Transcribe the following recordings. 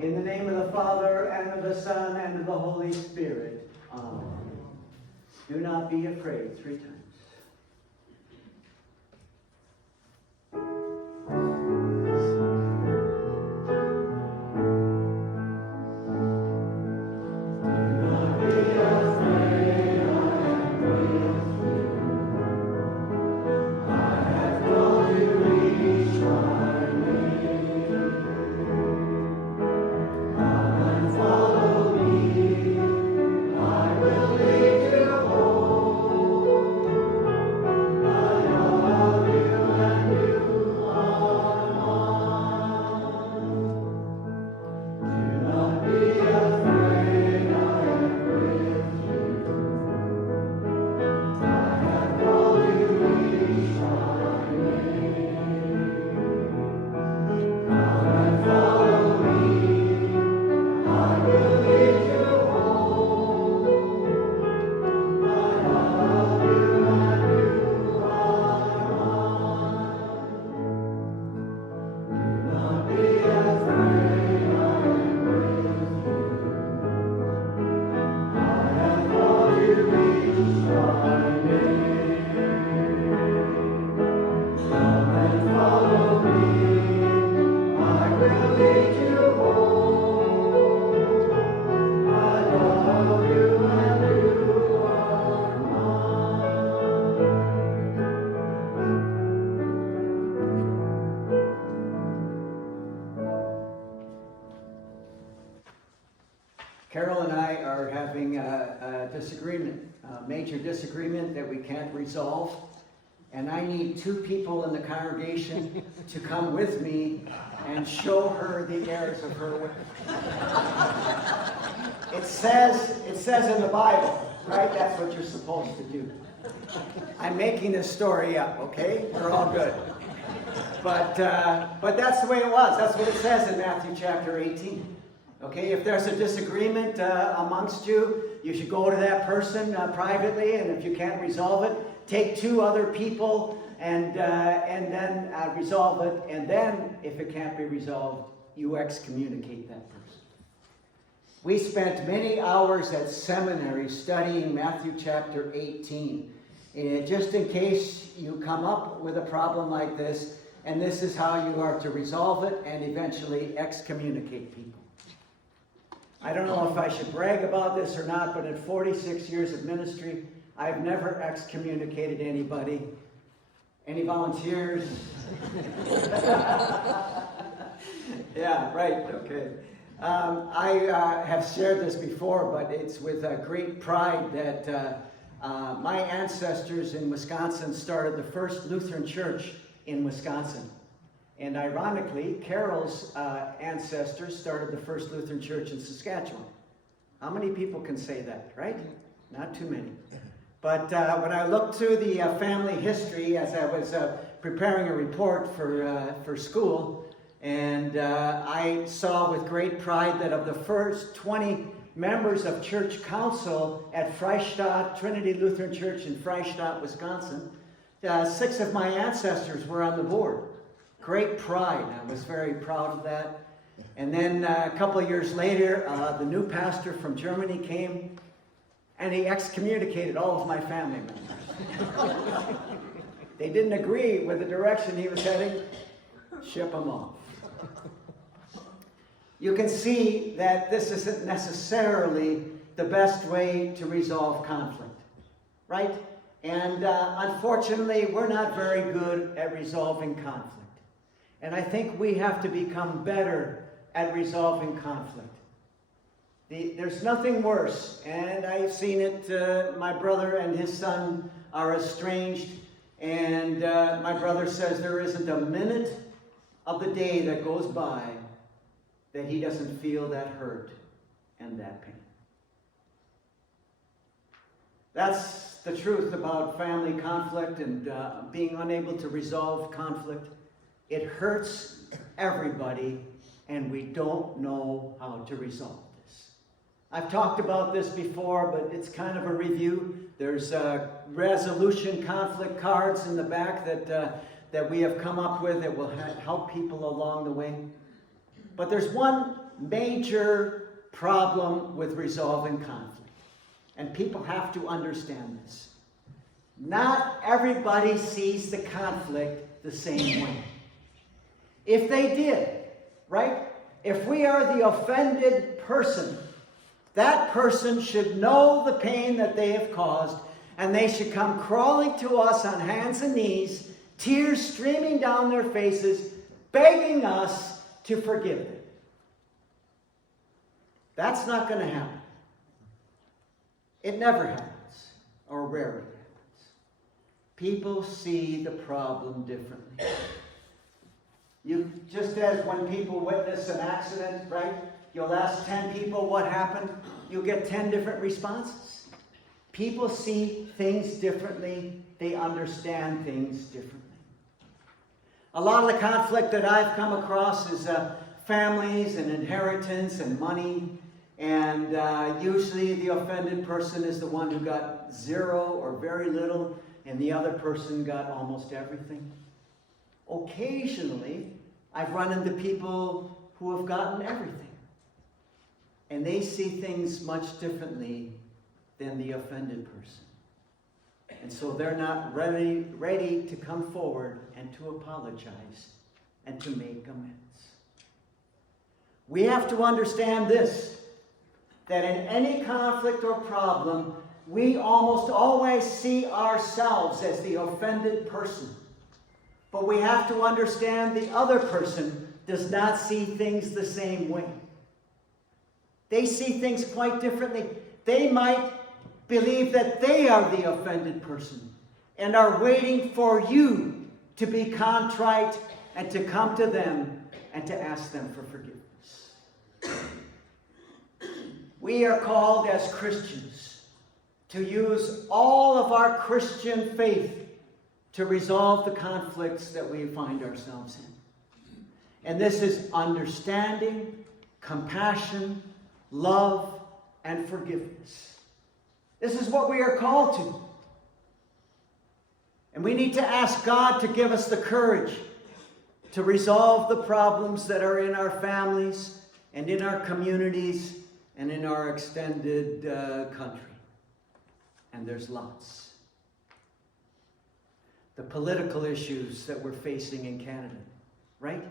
In the name of the Father, and of the Son, and of the Holy Spirit. Amen. Do not be afraid. 3 times. Carol and I are having a disagreement, a major disagreement that we can't resolve. And I need 2 people in the congregation to come with me and show her the errors of her way. It says in the Bible, right? That's what you're supposed to do. I'm making this story up, okay? We're all good. But that's the way it was. That's what it says in Matthew chapter 18. Okay, if there's a disagreement amongst you, you should go to that person privately, and if you can't resolve it, take 2 other people and then resolve it. And then, if it can't be resolved, you excommunicate that person. We spent many hours at seminary studying Matthew chapter 18. And just in case you come up with a problem like this, and this is how you are to resolve it and eventually excommunicate people. I don't know if I should brag about this or not, but in 46 years of ministry, I've never excommunicated anybody. Any volunteers? Yeah, right, okay. I have shared this before, but it's with great pride that my ancestors in Wisconsin started the first Lutheran church in Wisconsin. And ironically, Carol's ancestors started the first Lutheran church in Saskatchewan. How many people can say that, right? Not too many. But when I looked through the family history as I was preparing a report for school, and I saw with great pride that of the first 20 members of church council at Freistadt, Trinity Lutheran Church in Freistadt, Wisconsin, 6 of my ancestors were on the board. Great pride. I was very proud of that. And then a couple of years later, the new pastor from Germany came, and he excommunicated all of my family members. They didn't agree with the direction he was heading. Ship them off. You can see that this isn't necessarily the best way to resolve conflict, right? And unfortunately, we're not very good at resolving conflict. And I think we have to become better at resolving conflict. There's nothing worse, and I've seen it. My brother and his son are estranged, and my brother says there isn't a minute of the day that goes by that he doesn't feel that hurt and that pain. That's the truth about family conflict and being unable to resolve conflict. It hurts everybody, and we don't know how to resolve this. I've talked about this before, but it's kind of a review. There's resolution conflict cards in the back that we have come up with that will help people along the way. But there's one major problem with resolving conflict. And people have to understand this. Not everybody sees the conflict the same way. If they did, right? If we are the offended person, that person should know the pain that they have caused, and they should come crawling to us on hands and knees, tears streaming down their faces, begging us to forgive them. That's not going to happen. It never happens, or rarely happens. People see the problem differently. Just as when people witness an accident, right? You'll ask 10 people what happened, you'll get 10 different responses. People see things differently. They understand things differently. A lot of the conflict that I've come across is families and inheritance and money. And usually the offended person is the one who got zero or very little, and the other person got almost everything. Occasionally, I've run into people who have gotten everything. And they see things much differently than the offended person. And so they're not ready to come forward and to apologize and to make amends. We have to understand this, that in any conflict or problem, we almost always see ourselves as the offended person. But we have to understand the other person does not see things the same way. They see things quite differently. They might believe that they are the offended person and are waiting for you to be contrite and to come to them and to ask them for forgiveness. We are called as Christians to use all of our Christian faith to resolve the conflicts that we find ourselves in. And this is understanding, compassion, love, and forgiveness. This is what we are called to. And we need to ask God to give us the courage to resolve the problems that are in our families and in our communities and in our extended country. And there's lots. The political issues that we're facing in Canada, right?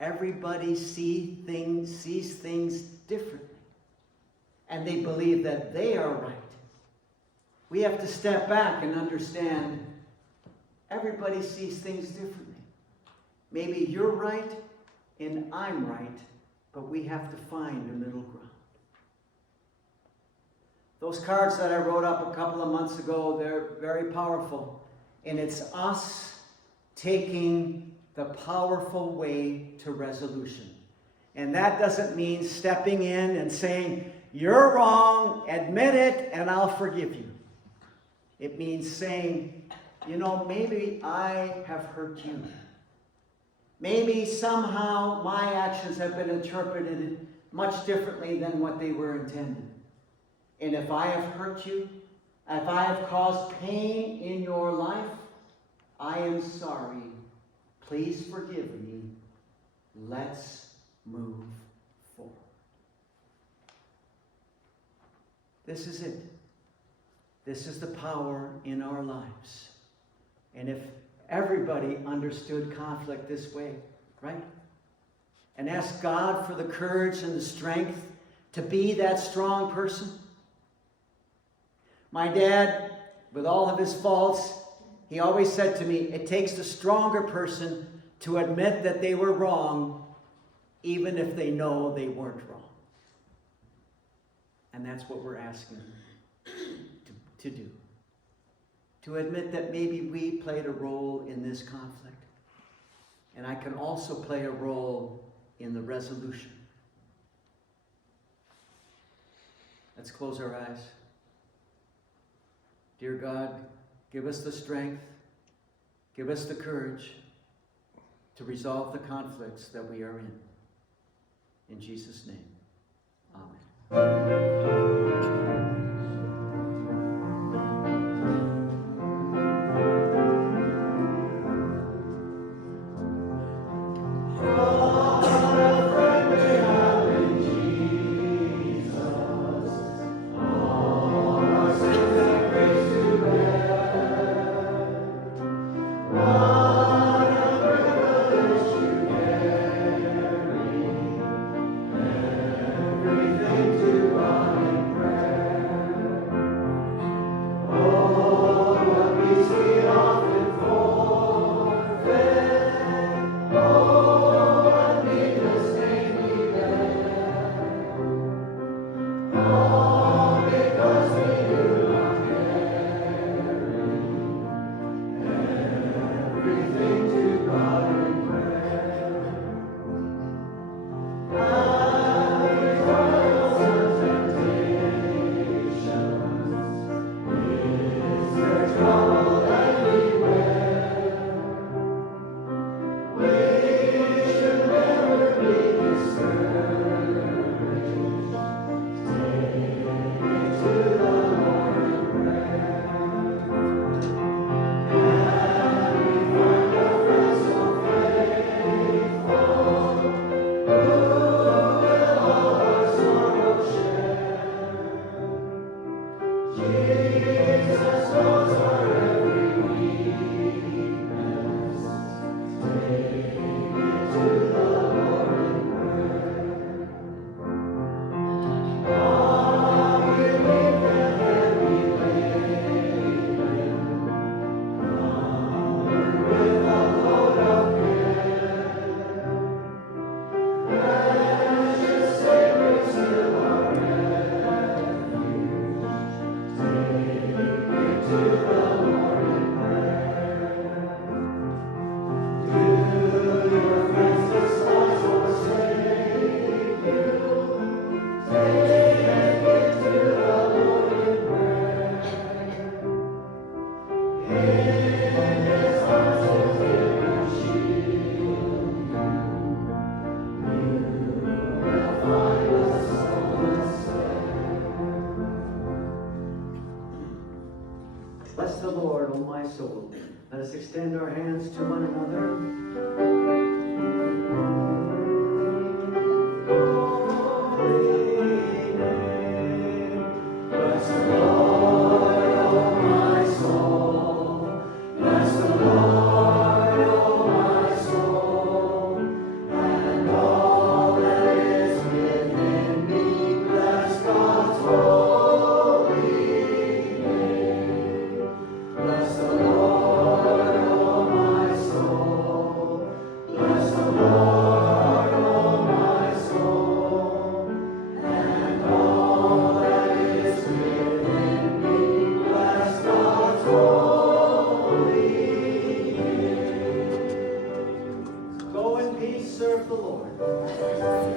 Everybody sees things differently. And they believe that they are right. We have to step back and understand everybody sees things differently. Maybe you're right and I'm right, but we have to find a middle ground. Those cards that I wrote up a couple of months ago, they're very powerful. And it's us taking the powerful way to resolution. And that doesn't mean stepping in and saying, you're wrong, admit it, and I'll forgive you. It means saying, maybe I have hurt you. Maybe somehow my actions have been interpreted much differently than what they were intended. And if I have hurt you, if I have caused pain in your life, I am sorry. Please forgive me. Let's move forward. This is it. This is the power in our lives. And if everybody understood conflict this way, right? And asked God for the courage and the strength to be that strong person. My dad, with all of his faults, he always said to me, it takes the stronger person to admit that they were wrong, even if they know they weren't wrong. And that's what we're asking to do. To admit that maybe we played a role in this conflict. And I can also play a role in the resolution. Let's close our eyes. Dear God, give us the strength, give us the courage to resolve the conflicts that we are in. In Jesus' name, amen. What a friend we have in soul. Let us extend our hands to one another. Go in peace, serve the Lord.